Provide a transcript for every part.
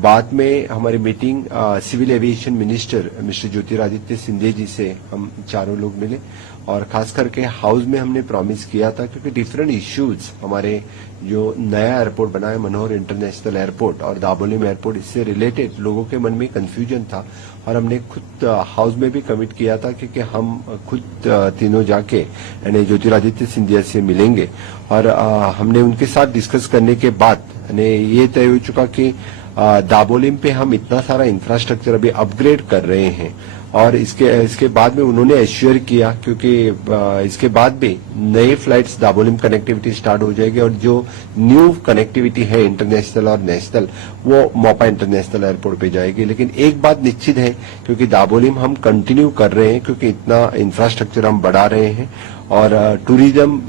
बाद में हमारी meeting civil aviation minister mister Jyotiraditya Scindia ji से हम चारों लोग मिले और खास करके हाउस में हमने प्रॉमिस किया था, क्योंकि डिफरेंट इश्यूज हमारे जो नया एयरपोर्ट बना है मनोहर इंटरनेशनल एयरपोर्ट और दाबोलिम एयरपोर्ट, इससे रिलेटेड लोगों के मन में कंफ्यूजन था और हमने खुद हाउस में भी कमिट किया था क्योंकि हम खुद तीनों जाके यानी ज्योतिरादित्य सिंधिया से मिलेंगे और हमने उनके साथ डिस्कस करने के बाद ये तय हो चुका कि दाबोलिम पे हम इतना सारा इंफ्रास्ट्रक्चर अभी अपग्रेड कर रहे हैं और इसके बाद में उन्होंने एश्योर किया, क्योंकि इसके बाद भी नए फ्लाइट्स दाबोलिम कनेक्टिविटी स्टार्ट हो जाएगी और जो न्यू कनेक्टिविटी है इंटरनेशनल और नेशनल वो मोपा इंटरनेशनल एयरपोर्ट पे जाएगी। लेकिन एक बात निश्चित है, क्योंकि दाबोलिम हम कंटिन्यू कर रहे हैं क्योंकि इतना इंफ्रास्ट्रक्चर हम बढ़ा रहे हैं और tourism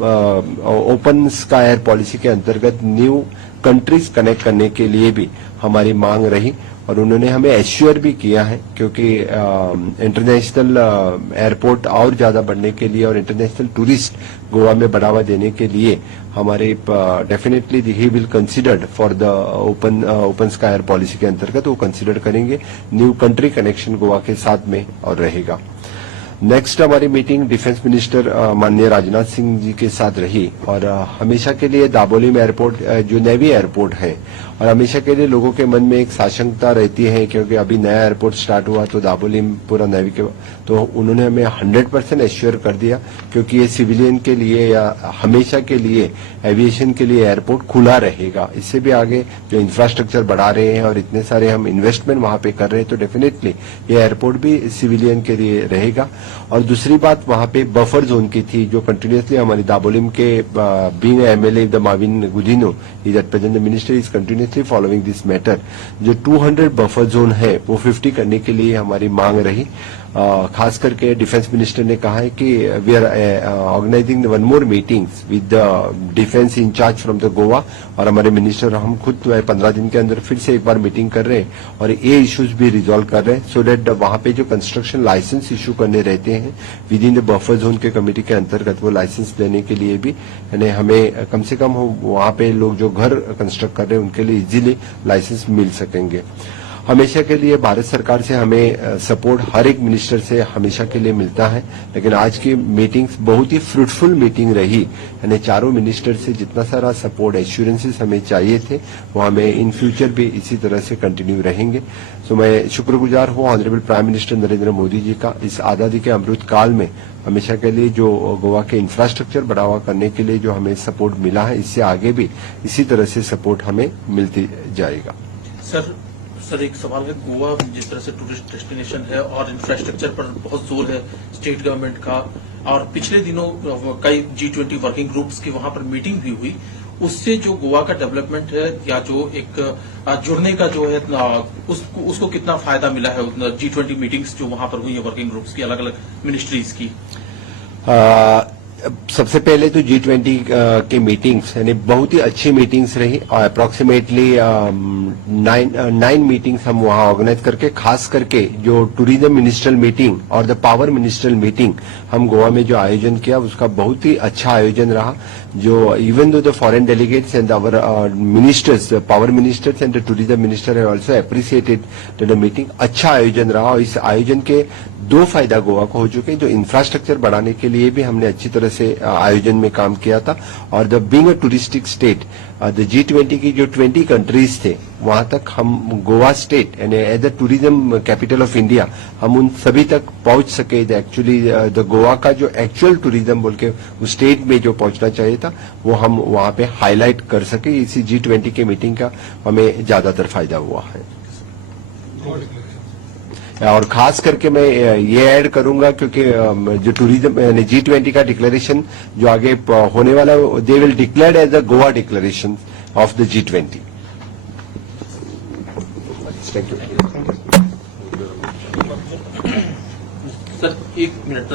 open sky air policy के अंतर्गत न्यू कंट्रीज कनेक्ट करने के लिए भी हमारी मांग रही और उन्होंने हमें एश्योर भी किया है, क्योंकि इंटरनेशनल एयरपोर्ट और ज्यादा बढ़ने के लिए और इंटरनेशनल टूरिस्ट गोवा में बढ़ावा देने के लिए हमारे definitely he will considered for the open sky air policy के अंतर्गत वो कंसिडर करेंगे। न्यू कंट्री कनेक्शन गोवा के साथ में और रहेगा। नेक्स्ट हमारी मीटिंग डिफेंस मिनिस्टर माननीय राजनाथ सिंह जी के साथ रही और हमेशा के लिए दाबोलिम एयरपोर्ट जो नेवी एयरपोर्ट है और हमेशा के लिए लोगों के मन में एक साशंकता रहती है, क्योंकि अभी नया एयरपोर्ट स्टार्ट हुआ तो दाबोलिम पूरा नेवी के, तो उन्होंने हमें 100% एश्योर कर दिया, क्योंकि ये सिविलियन के लिए या हमेशा के लिए एविएशन के लिए एयरपोर्ट खुला रहेगा। इससे भी आगे जो इंफ्रास्ट्रक्चर बढ़ा रहे हैं और इतने सारे हम इन्वेस्टमेंट वहां पे कर रहे हैं तो डेफिनेटली ये एयरपोर्ट भी सिविलियन के लिए रहेगा। और दूसरी बात वहां पे बफर जोन की थी जो कंटिन्यूसली हमारी दाबोलिम के being MLA the Mauvin Godinho is at present the minister is continuously following this matter. जो 200 बफर जोन है वो 50 करने के लिए हमारी मांग रही। खास करके डिफेंस मिनिस्टर ने कहा है कि we are organising one more meetings with the defence incharge from the Goa और हमारे मिनिस्टर हम खुद 15 दिन के अंदर फिर से एक बार मीटिंग कर रहे हैं और ये इश्यूज भी रिजॉल्व कर रहे हैं, सो डेट वहां पे जो कंस्ट्रक्शन लाइसेंस इशू करने रहते हैं with in the buffer zone के कमेटी के अंतर्गत वो लाइसेंस देने के लिए भी यानी हमें कम से कम वहां पे लोग जो घर कंस्ट्रक्ट कर रहे हैं उनके लिए इजीली लाइसेंस मिल सकेंगे। हमेशा के लिए भारत सरकार से हमें सपोर्ट हर एक मिनिस्टर से हमेशा के लिए मिलता है, लेकिन आज की मीटिंग्स बहुत ही फ्रूटफुल मीटिंग रही। यानी चारों मिनिस्टर से जितना सारा सपोर्ट एश्योरेंसेस हमें चाहिए थे वो हमें इन फ्यूचर भी इसी तरह से कंटिन्यू रहेंगे। सो मैं शुक्रगुजार हूँ honourable prime minister Narendra Modi ji का इस आजादी के अमृत काल में हमेशा के लिए जो गोवा के इंफ्रास्ट्रक्चर बढ़ावा करने के लिए जो हमें सपोर्ट मिला है, इससे आगे भी इसी तरह से सपोर्ट हमें मिलती जाएगा। सर एक सवाल है, गोवा जिस तरह से टूरिस्ट डेस्टिनेशन है और इंफ्रास्ट्रक्चर पर बहुत जोर है स्टेट गवर्नमेंट का, और पिछले दिनों कई G20 वर्किंग ग्रुप्स की वहां पर मीटिंग भी हुई, उससे जो गोवा का डेवलपमेंट है या जो एक जुड़ने का जो है उसको कितना फायदा मिला है G20 मीटिंग्स जो वहां पर हुई है वर्किंग ग्रुप्स की अलग अलग मिनिस्ट्रीज की? सबसे पहले तो G20 के मीटिंग्स यानी बहुत ही अच्छी मीटिंग्स रही और अप्रोक्सीमेटली 9 मीटिंग्स हम वहां ऑर्गेनाइज करके, खास करके जो टूरिज्म मिनिस्ट्रियल मीटिंग और द पावर मिनिस्ट्रियल मीटिंग हम गोवा में जो आयोजन किया उसका बहुत ही अच्छा आयोजन रहा। जो even though the foreign delegates and our ministers, power ministers and the tourism minister have also appreciated the meeting. अच्छा आयोजन रहा और इस आयोजन के दो फायदा गोवा को हो चुके, जो इंफ्रास्ट्रक्चर बढ़ाने के लिए भी हमने अच्छी तरह से आयोजन में काम किया था और the being a touristic state the G20 की जो 20 कंट्रीज थे वहां तक हम गोवा स्टेट यानी as the tourism capital of India हम उन सभी तक पहुंच सके। एक्चुअली द गोवा का जो एक्चुअल टूरिज्म बोल के उस स्टेट में जो पहुंचना चाहिए था वो हम वहां पे हाईलाइट कर सके। इसी G20 के मीटिंग का हमें ज्यादातर फायदा हुआ है। और खास करके मैं ये ऐड करूंगा क्योंकि जो टूरिज्म यानी G20 का डिक्लेरेशन जो आगे होने वाला है they will declared as the Goa declaration of the G20। Thank you sir, 1 minute